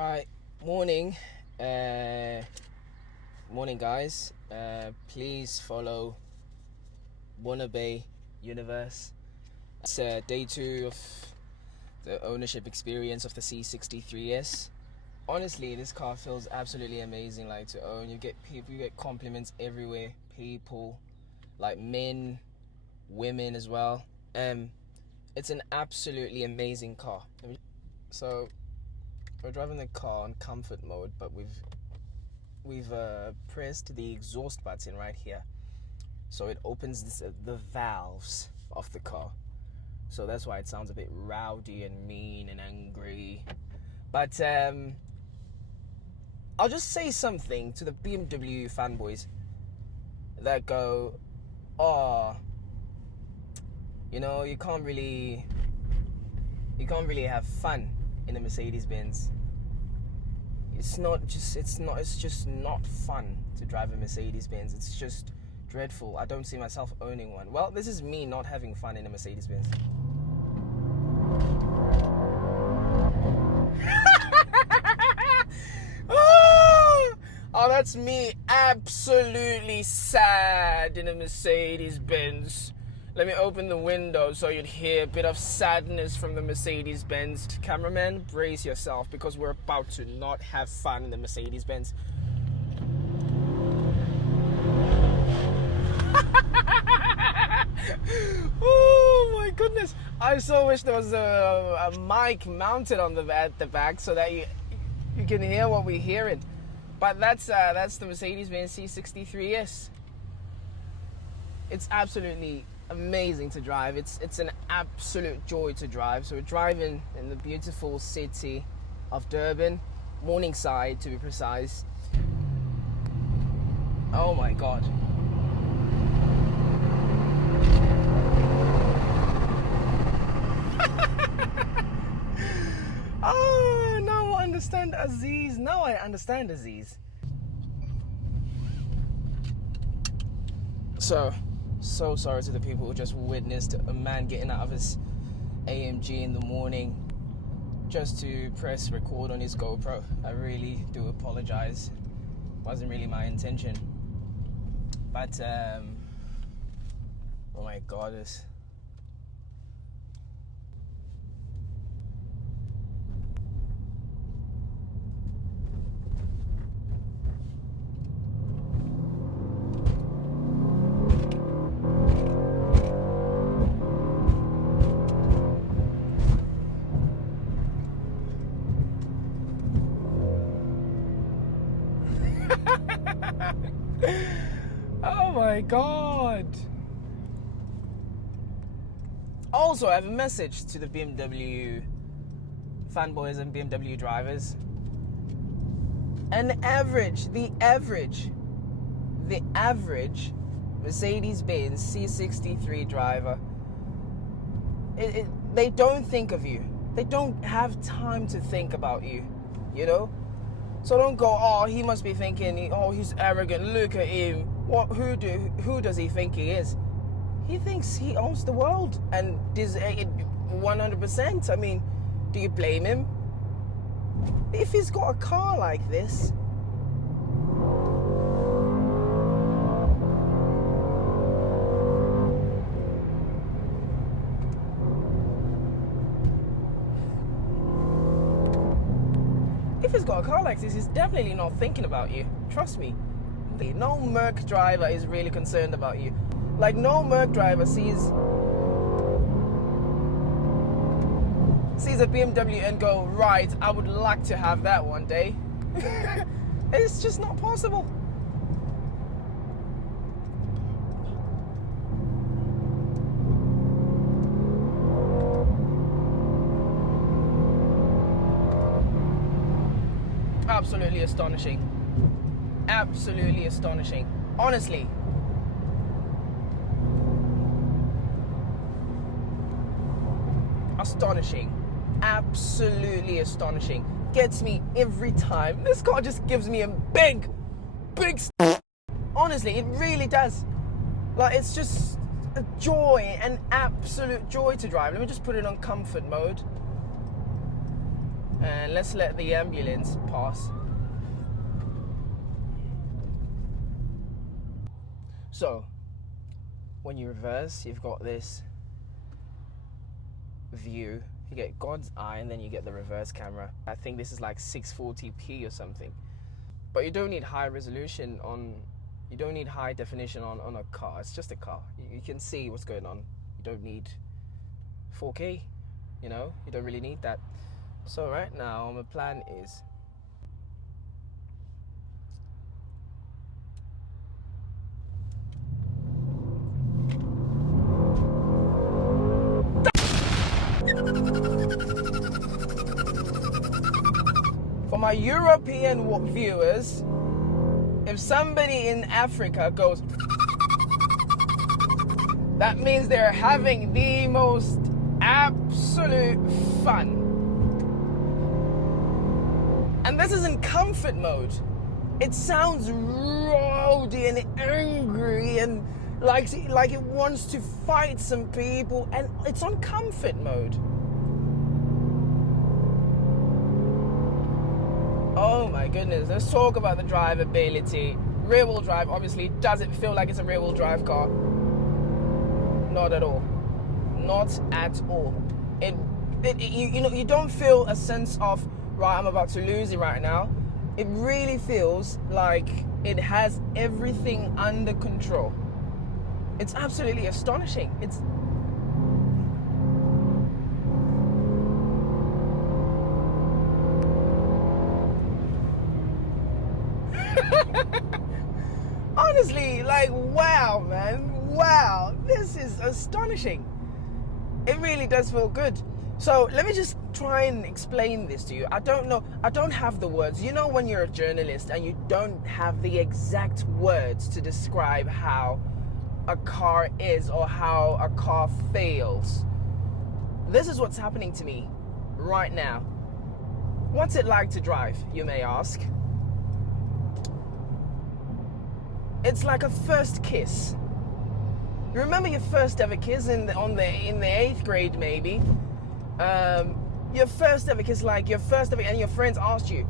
Right, morning, morning guys. Please follow Wannabe Universe. It's day 2 of the ownership experience of the C63s. Honestly, this car feels absolutely amazing, like, to own. You get people, you get compliments everywhere. People, like men, women as well. It's an absolutely amazing car. So we're driving the car on comfort mode, but we've pressed the exhaust button right here, so it opens the valves of the car. So that's why it sounds a bit rowdy and mean and angry. But I'll just say something to the BMW fanboys that go, "Oh, you know, you can't really have fun in a Mercedes-Benz. It's just not fun to drive a Mercedes-Benz. It's just dreadful. I don't see myself owning one." Well, this is me not having fun in a Mercedes-Benz. Oh, that's me absolutely sad in a Mercedes-Benz. Let me open the window so you'd hear a bit of sadness from the Mercedes-Benz. Cameraman, brace yourself, because we're about to not have fun in the Mercedes-Benz. Oh my goodness. I so wish there was a mic mounted on at the back so that you can hear what we're hearing. But that's the Mercedes-Benz C63s. It's absolutely amazing to drive. It's an absolute joy to drive. So we're driving in the beautiful city of Durban, Morningside to be precise. Oh my god. Oh, now I understand Aziz. Now I understand Aziz. So sorry to the people who just witnessed a man getting out of his AMG in the morning just to press record on his GoPro. I really do apologize. Wasn't really my intention. But oh my god, this. Oh my god. Also, I have a message to the BMW fanboys and BMW drivers. The average Mercedes-Benz C63 driver, they don't think of you. They don't have time to think about you, you know? So don't go, "Oh, he must be thinking, oh, he's arrogant, look at him. Who does he think he is?" He thinks he owns the world, and this 100%. I mean, do you blame him? If he's got a car like this, he's definitely not thinking about you. Trust me. No Merc driver is really concerned about you. Like, no Merc driver sees a BMW and go, "Right, I would like to have that one day." It's just not possible. Absolutely astonishing. Absolutely astonishing. Honestly. Astonishing. Absolutely astonishing. Gets me every time. This car just gives me a big honestly, it really does. Like, it's just a joy, an absolute joy to drive. Let me just put it on comfort mode. And let's let the ambulance pass. So, when you reverse, you've got this view. You get God's eye, and then you get the reverse camera. I think this is like 640p or something. But you don't need high resolution on, you don't need high definition on a car. It's just a car. You can see what's going on. You don't need 4K, you know? You don't really need that. So right now, my plan is for my European viewers, if somebody in Africa goes, that means they're having the most absolute fun. And this is in comfort mode. It sounds rowdy and angry and like it wants to fight some people, and it's on comfort mode. Oh my goodness, let's talk about the drivability. Rear wheel drive, obviously, does it feel like it's a rear wheel drive car? Not at all. Not at all. You don't feel a sense of, right, I'm about to lose it right now. It really feels like it has everything under control. It's absolutely astonishing. It's honestly, like, wow, man. Wow, this is astonishing. It really does feel good. So let me just try and explain this to you. I don't know, I don't have the words. You know when you're a journalist and you don't have the exact words to describe how a car is or how a car feels. This is what's happening to me right now. What's it like to drive, you may ask? It's like a first kiss. You remember your first ever kiss in the 8th grade, maybe? Your first ever kiss, like your first ever, and your friends asked you,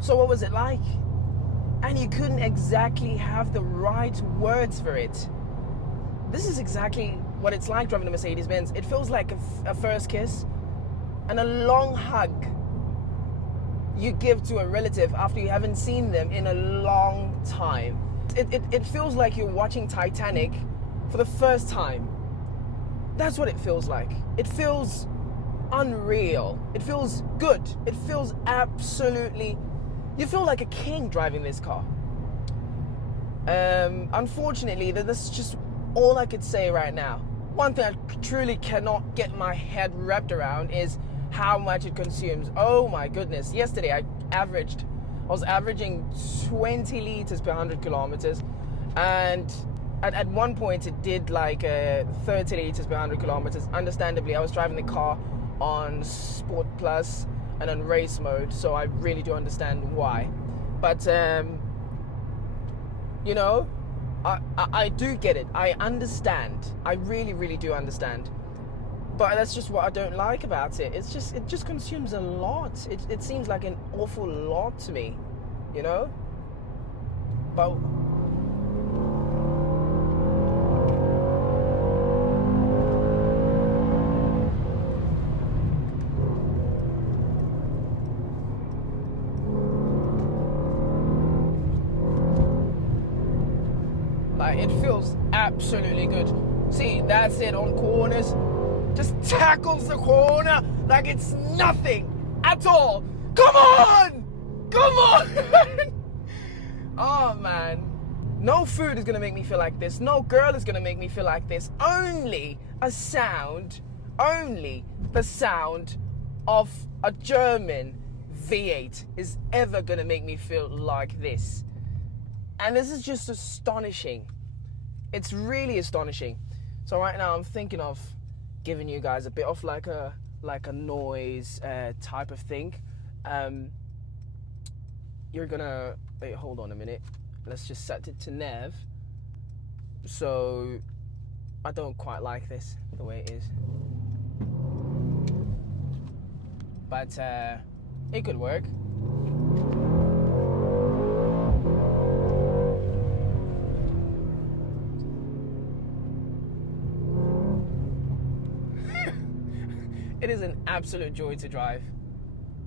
so what was it like? And you couldn't exactly have the right words for it. This is exactly what it's like driving a Mercedes-Benz. It feels like a first kiss and a long hug you give to a relative after you haven't seen them in a long time. It feels like you're watching Titanic for the first time. That's what it feels like. It feels unreal. It feels good. It feels absolutely, you feel like a king driving this car. Unfortunately, that's just all I could say right now. One thing I truly cannot get my head wrapped around is how much it consumes. Oh my goodness. Yesterday I was averaging 20 liters per 100 kilometers, and at one point it did like 30 liters per 100 kilometers. Understandably, I was driving the car on Sport Plus and on race mode, so I really do understand why. But you know, I do get it. I understand. I really, really do understand. But that's just what I don't like about it. It just consumes a lot. It seems like an awful lot to me, you know? But like, it feels absolutely good. See, that's it on corners. Just tackles the corner like it's nothing at all. Come on! Come on! Oh man. No food is gonna make me feel like this. No girl is gonna make me feel like this. Only the sound of a German V8 is ever gonna make me feel like this. And this is just astonishing. It's really astonishing. So right now I'm thinking of giving you guys a bit of like a noise type of thing. You're gonna wait, hold on a minute. Let's just set it to Nev. So I don't quite like this the way it is. But It could work. It is an absolute joy to drive.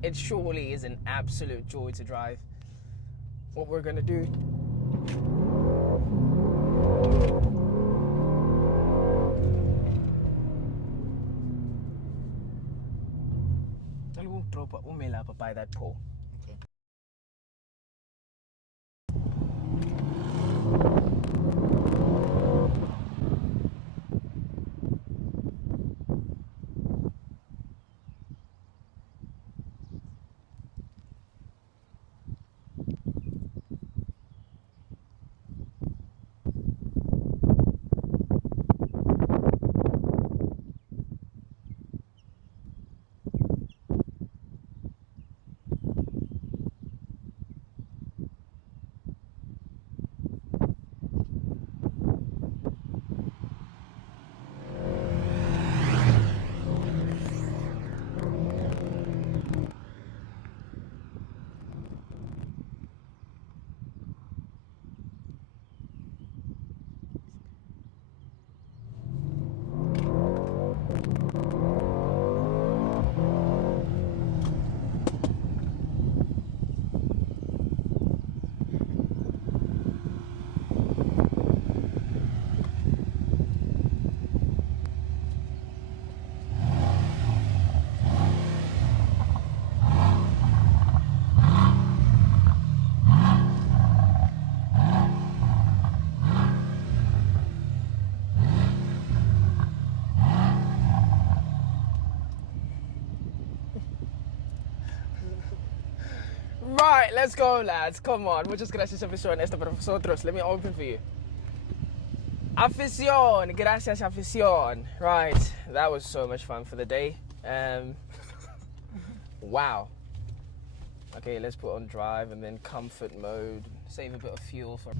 It surely is an absolute joy to drive. What we're gonna do. We'll drop it. We'll mail up by that pole. Okay. Right, let's go, lads. Come on. Muchas gracias, afición. Esto para vosotros. Let me open for you. Afición. Gracias, afición. Right, that was so much fun for the day. Wow. Okay, let's put on drive and then comfort mode. Save a bit of fuel for...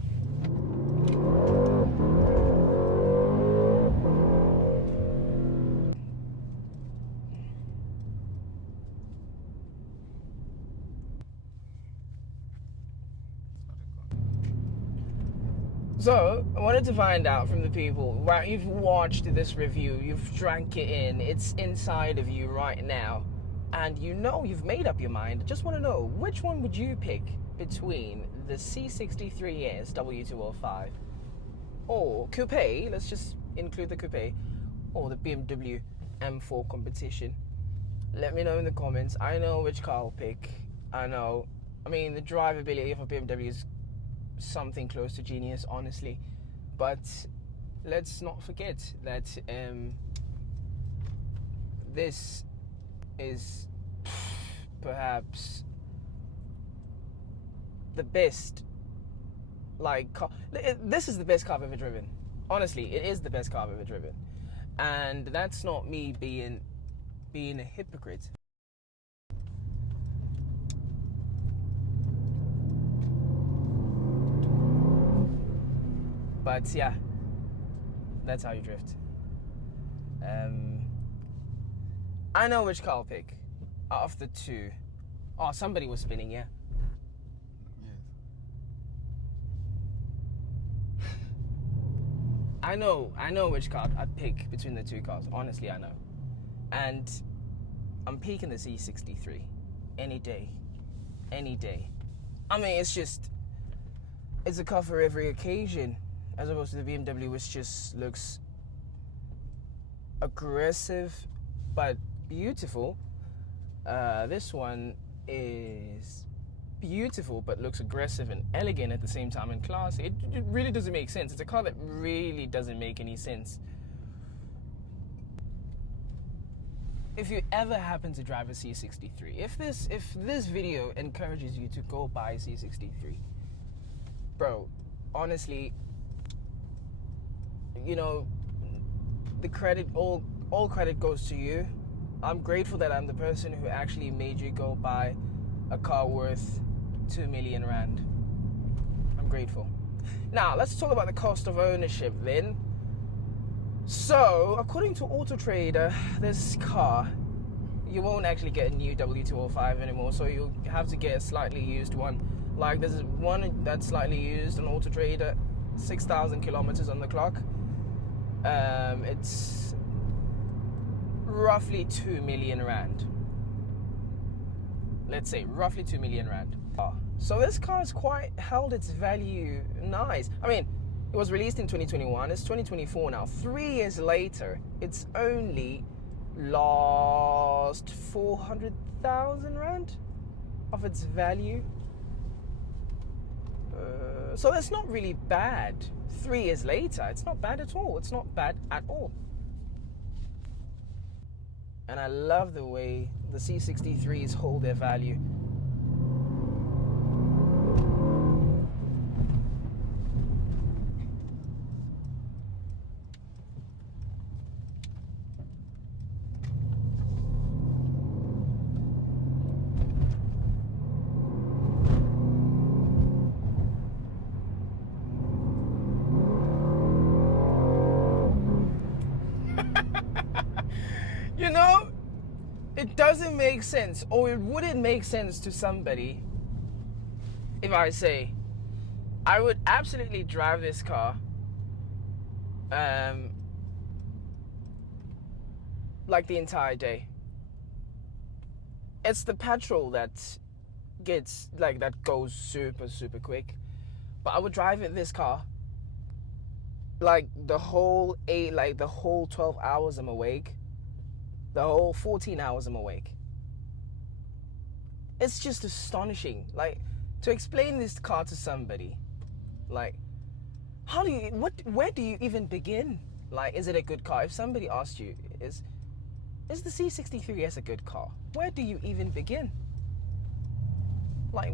So, I wanted to find out from the people, right, you've watched this review, you've drank it in, it's inside of you right now, and you know you've made up your mind. I just want to know, which one would you pick between the C63s W205 or coupe, let's just include the coupe, or the BMW M4 competition? Let me know in the comments. I know which car I'll pick. I mean, the drivability of a BMW is something close to genius, honestly, but let's not forget that this is perhaps the best car. This is the best car I've ever driven. Honestly, it is the best car I've ever driven, and that's not me being a hypocrite. But yeah, that's how you drift. I know which car I'll pick out of the two. Oh, somebody was spinning, yeah. Yes. I know which car I'd pick between the two cars. Honestly, I know. And I'm picking the C63 any day. Any day. I mean, it's a car for every occasion, as opposed to the BMW, which just looks aggressive but beautiful. This one is beautiful but looks aggressive and elegant at the same time, and classy. It really doesn't make sense. It's a car that really doesn't make any sense. If you ever happen to drive a C63, if this video encourages you to go buy a C63, bro, honestly, you know, the credit, all credit goes to you. I'm grateful that I'm the person who actually made you go buy a car worth 2 million rand. I'm grateful. Now, let's talk about the cost of ownership then. So, according to Auto Trader, this car, you won't actually get a new W205 anymore, so you'll have to get a slightly used one. Like there's one that's slightly used on Auto Trader, 6,000 kilometers on the clock. It's roughly 2 million rand. Let's say roughly 2 million rand. So this car's quite held its value nice. I mean, it was released in 2021, it's 2024 now. 3 years later, it's only lost 400,000 rand of its value. So that's not really bad. 3 years later, it's not bad at all. It's not bad at all. And I love the way the C63s hold their value. You know, it doesn't make sense, or it wouldn't make sense to somebody if I say I would absolutely drive this car like the entire day. It's the petrol that gets like that goes super quick, but I would drive this car like the whole 12 hours I'm awake. The whole 14 hours I'm awake. It's just astonishing. Like, to explain this car to somebody, like, where do you even begin? Like, is it a good car? If somebody asked you, is the C63S a good car? Where do you even begin? Like,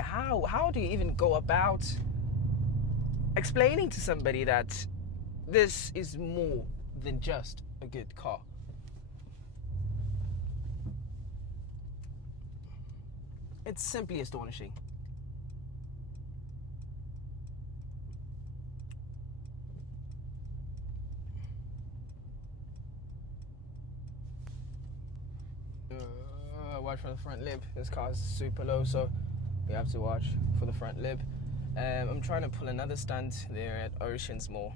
how do you even go about explaining to somebody that this is more than just a good car? It's simply astonishing. Watch for the front lip. This car is super low, so you have to watch for the front lip. I'm trying to pull another stunt there at Oceans Mall.